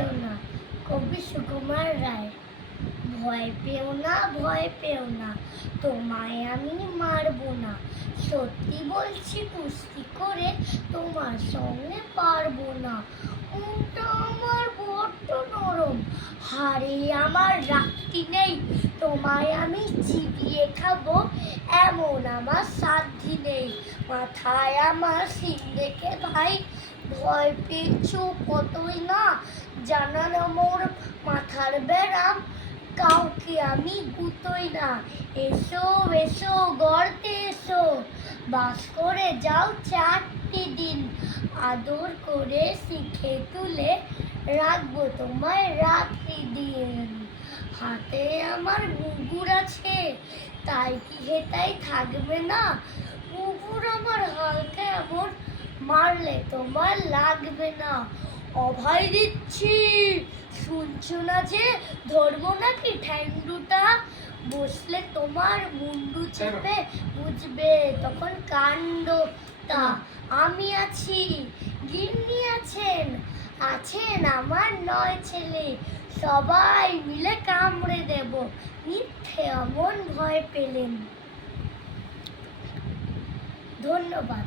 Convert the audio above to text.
পেও না। কবি সুকুমার রায়। ভয় পেও না, ভয় পেও না, তোমায় আমি মারবো না। সত্যি বলছি কুস্তি করে তোমার সঙ্গে পারবো না। মনটা আমার বড্ড নরম, হাড়ে আমার রাখতি নেই। তোমায় আমি চিবিয়ে খাবো এমন আমার সাধ্যি নেই। মাথায় আমার সিং দেখে ভাই ভয় পেয়েছো কতই না। জানানো মোর মাথার ব্যারাম, কাউকে আমি গুতোই না। এসো এসো গর্তে এসো, বাস করে যাও 4টি দিন। আদর করে শিখে তুলে রাখবো তোমায় রাত্রি দিন। হাতে আমার মুগুর আছে, তাই কি হেতাই থাকবে না? মুগুর আমার হালকা এমন, মারলে তোমার লাগবে না। অভয় দিচ্ছি, শুনছো না যে? ধরবো নাকি ঠ্যাং দুটা? বসলে তোমার মুন্ডু চেপে বুঝবে তখন কাণ্ডটা। আমি আছি, গিন্নি আছেন, আছেন আমার 9 ছেলে। সবাই মিলে কামড়ে দেব, মিথ্যে অমন ভয় পেলেন। ধন্যবাদ।